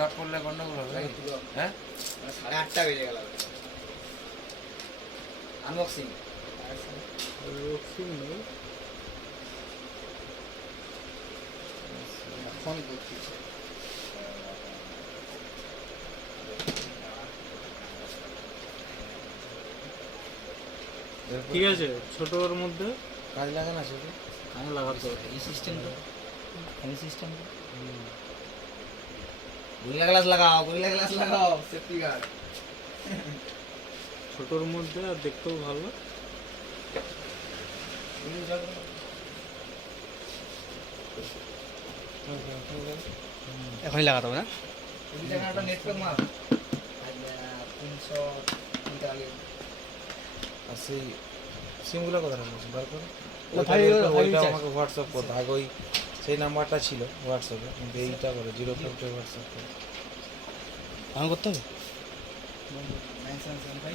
খারাপ করলে গন্ডগোল হবে হ্যাঁ 8:30 বেজে গেল আনবক্সিং নেই ফোন করছি ঠিক আছে ছোটর মধ্যে কাজ লাগে না শুধু আমি লাগাতে হবে এই সিস্টেমটা এই সিস্টেমটা গুগল গ্লাস লাগাও সেফটি গার্ড ছোটর মধ্যে আর দেখতেও ভালো এখনই লাগাতে হবে না এই জায়গাটা নেটওয়ার্ক মাল 300 টাকা আর সেই সিমগুলো কথা রাখবো বার করে না, ভাই- ওইটা ভাই আমাকে হোয়াটসঅ্যাপ করতে আগে ওই সেই নাম্বারটা ছিল হোয়াটসঅ্যাপে কিন্তু এইটা করে 05 হোয়াটসঅ্যাপ করে আমার করতে হবে 977